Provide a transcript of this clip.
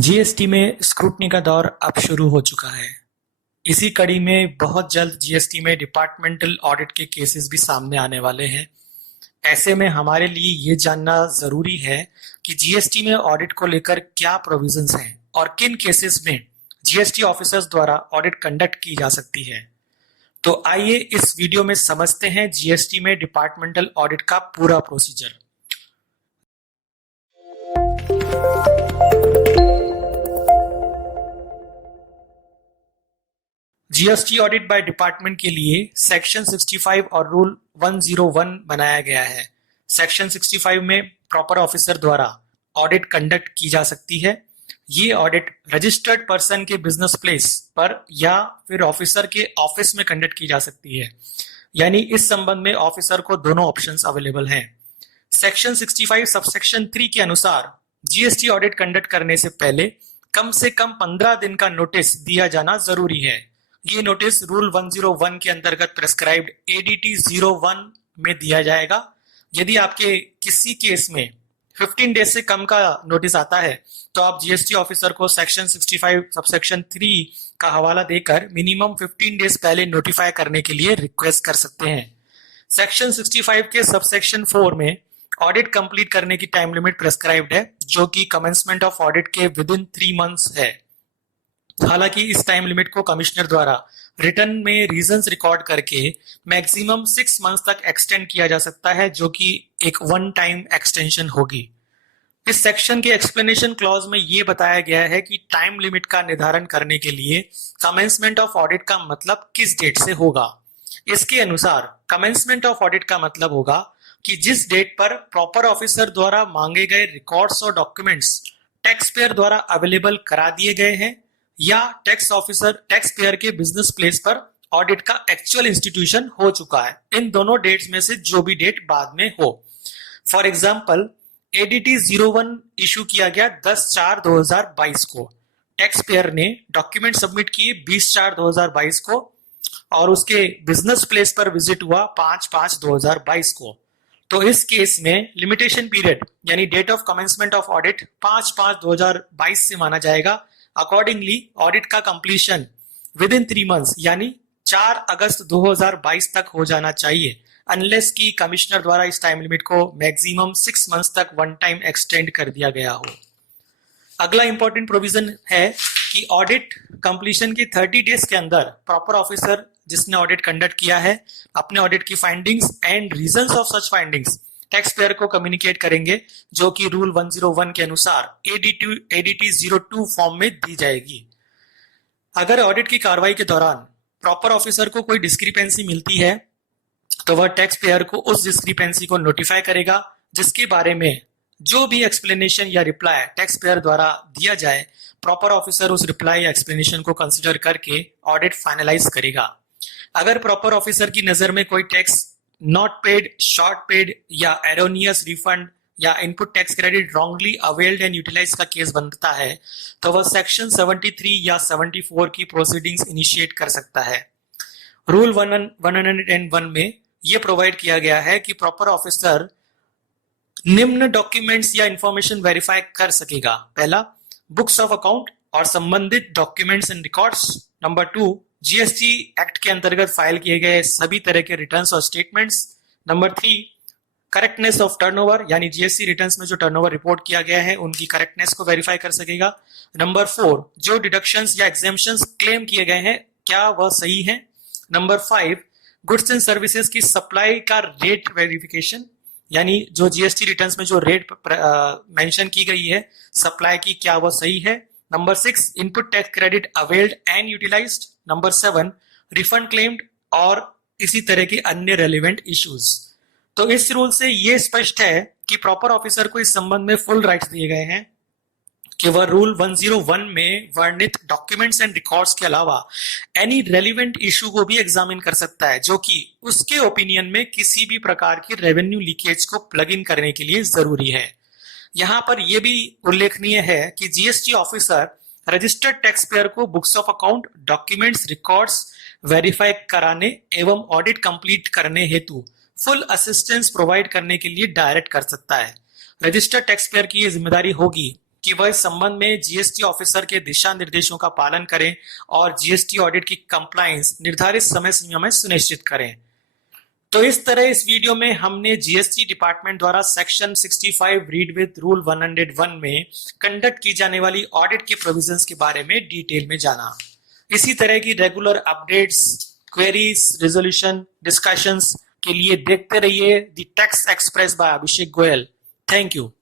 GST में scrutiny का दौर अब शुरू हो चुका है। इसी कड़ी में बहुत जल्द जीएसटी में डिपार्टमेंटल ऑडिट के केसेस भी सामने आने वाले हैं। ऐसे में हमारे लिए ये जानना जरूरी है कि जीएसटी में ऑडिट को लेकर क्या प्रोविजंस हैं और किन केसेस में जीएसटी ऑफिसर्स द्वारा ऑडिट कंडक्ट की जा सकती है। तो आइए इस वीडियो में समझते हैं जीएसटी में डिपार्टमेंटल ऑडिट का पूरा procedure. GST audit by department के लिए सेक्शन 65 और रूल 101 बनाया गया है। सेक्शन 65 में प्रॉपर ऑफिसर द्वारा ऑडिट कंडक्ट की जा सकती है। ये ऑडिट रजिस्टर्ड पर्सन के बिजनेस प्लेस पर या फिर ऑफिसर के ऑफिस में कंडक्ट की जा सकती है। यानी इस संबंध में ऑफिसर को दोनों ऑप्शंस अवेलेबल हैं। सेक्शन 65 सबसेक्शन 3 के अनुसार जीएसटी ऑडिट कंडक्ट करने से कम 15 दिन का नोटिस दिया जाना जरूरी है। ये नोटिस रूल 101 के अंतर्गत प्रेस्क्राइब्ड एडीटी 01 में दिया जाएगा। यदि आपके किसी केस में 15 डेज से कम का नोटिस आता है तो आप जीएसटी ऑफिसर को सेक्शन 65 सबसेक्शन 3 का हवाला देकर मिनिमम 15 डेज पहले नोटिफाई करने के लिए रिक्वेस्ट कर सकते हैं। सेक्शन 65 के सबसेक्शन 4 में ऑडिट कंप्लीट करने की टाइम लिमिट प्रेस्क्राइब्ड है, जो कि कमेंसमेंट ऑफ ऑडिट के विद इन 3 मंथ्स है। हालांकि इस टाइम लिमिट को कमिश्नर द्वारा रिटर्न में रीजंस रिकॉर्ड करके मैक्सिमम 6 मंथ्स तक एक्सटेंड किया जा सकता है, जो कि एक वन टाइम एक्सटेंशन होगी। इस सेक्शन के एक्सप्लेनेशन क्लॉज में ये बताया गया है कि टाइम लिमिट का निर्धारण करने के लिए कमेंसमेंट ऑफ ऑडिट का मतलब किस डेट से होगा। इसके अनुसार कमेंसमेंट ऑफ ऑडिट का मतलब होगा कि जिस डेट पर प्रॉपर ऑफिसर द्वारा मांगे गए रिकॉर्ड्स और डॉक्यूमेंट्स टैक्स पेयर द्वारा अवेलेबल करा दिए गए हैं या टैक्स पेयर के बिजनेस प्लेस पर ऑडिट का एक्चुअल इंस्टीट्यूशन हो चुका है। इन दोनों डेट्स में से जो भी डेट बाद में हो। फॉर एग्जांपल, एडीटी 01 इशू किया गया 10/4/2022 को। टैक्स पेयर ने डॉक्यूमेंट सबमिट किए 20/4/2022 को और उसके बिजनेस प्लेस पर विजिट हुआ 5/5/2022 को। तो इस केस में लिमिटेशन पीरियड यानी date of commencement of audit 5/5/2022 से माना जाएगा। अकॉर्डिंगली ऑडिट का कंप्लीशन विद इन 3 मंथ्स यानी 4 अगस्त 2022 तक हो जाना चाहिए, अनलेस की कमिश्नर द्वारा इस टाइम लिमिट को मैक्सिमम 6 मंथ्स तक वन टाइम एक्सटेंड कर दिया गया हो। अगला इंपॉर्टेंट प्रोविजन है कि ऑडिट कंप्लीशन के 30 डेज के अंदर प्रॉपर ऑफिसर जिसने ऑडिट कंडक्ट किया है अपने ऑडिट की findings and reasons of such findings tax payer को कम्युनिकेट करेंगे, जो कि रूल 101 के अनुसार एडीटी 02 फॉर्म में दी जाएगी। अगर ऑडिट की कार्रवाई के दौरान प्रॉपर ऑफिसर को कोई डिस्क्रिपेंसी मिलती है तो वह टैक्स पेयर को उस डिस्क्रिपेंसी को नोटिफाई करेगा, जिसके बारे में जो भी एक्सप्लेनेशन या रिप्लाई टैक्स पेयर द्वारा दिया जाए प्रॉपर ऑफिसर उस रिप्लाई या एक्सप्लेनेशन को कंसिडर करके ऑडिट फाइनलाइज करेगा। अगर प्रॉपर ऑफिसर की नजर में कोई tax not paid, short paid या एरोनियस रिफंड या input tax credit wrongly availed and utilize का केस बनता है तो वह सेक्शन 73 या 74 की प्रोसीडिंग्स इनिशिएट कर सकता है। रूल 101 में यह प्रोवाइड किया गया है कि प्रॉपर ऑफिसर निम्न डॉक्यूमेंट्स या इंफॉर्मेशन वेरीफाई कर सकेगा। पहला, बुक्स ऑफ अकाउंट और संबंधित documents and records. Number 2, GST act के अंतर्गत फाइल किए गए सभी तरह के रिटर्न्स और statements. Number 3, correctness of turnover यानी जीएसटी रिटर्न्स में जो टर्नओवर रिपोर्ट किया गया है उनकी करेक्टनेस को वेरीफाई कर सकेगा। नंबर 4, जो डिडक्शंस या एग्जेम्पशंस क्लेम किए गए हैं क्या वह सही है। नंबर 5, गुड्स एंड सर्विसेज की सप्लाई का रेट वेरिफिकेशन यानी जो जीएसटी रिटर्न्स में जो रेट मेंशन की गई है सप्लाई की क्या वह सही है। Number 6, input tax credit availed and utilized. Number 7, refund claimed और इसी तरह के अन्य रेलिवेंट इश्यूज। तो इस रूल से यह स्पष्ट है कि प्रॉपर ऑफिसर को इस संबंध में फुल राइट्स दिए गए हैं कि वह रूल 101 में वर्णित डॉक्यूमेंट्स एंड रिकॉर्ड्स के अलावा एनी रेलिवेंट इशू को भी एग्जामिन कर सकता है, जो कि उसके ओपिनियन में किसी भी प्रकार की रेवेन्यू लीकेज को प्लग इन करने के लिए जरूरी है। यहाँ पर यह भी उल्लेखनीय है कि GST officer registered tax payer को books of account, documents, records verify कराने एवं ऑडिट कंप्लीट करने हेतु फुल असिस्टेंस प्रोवाइड करने के लिए डायरेक्ट कर सकता है। रजिस्टर्ड टैक्स पेयर की यह जिम्मेदारी होगी कि वह इस संबंध में जीएसटी ऑफिसर के दिशा निर्देशों का पालन करें और जीएसटी ऑडिट की कंप्लायंस निर्धारित समय सीमा में सुनिश्चित करें। तो इस तरह इस वीडियो में हमने जीएसटी डिपार्टमेंट द्वारा सेक्शन 65 रीड विद रूल 101 में कंडक्ट की जाने वाली ऑडिट के प्रोविजंस के बारे में डिटेल में जाना। इसी तरह की regular updates, queries, resolution, discussions के लिए देखते रहिए the tax express bye Abhishek Goyal. Thank you.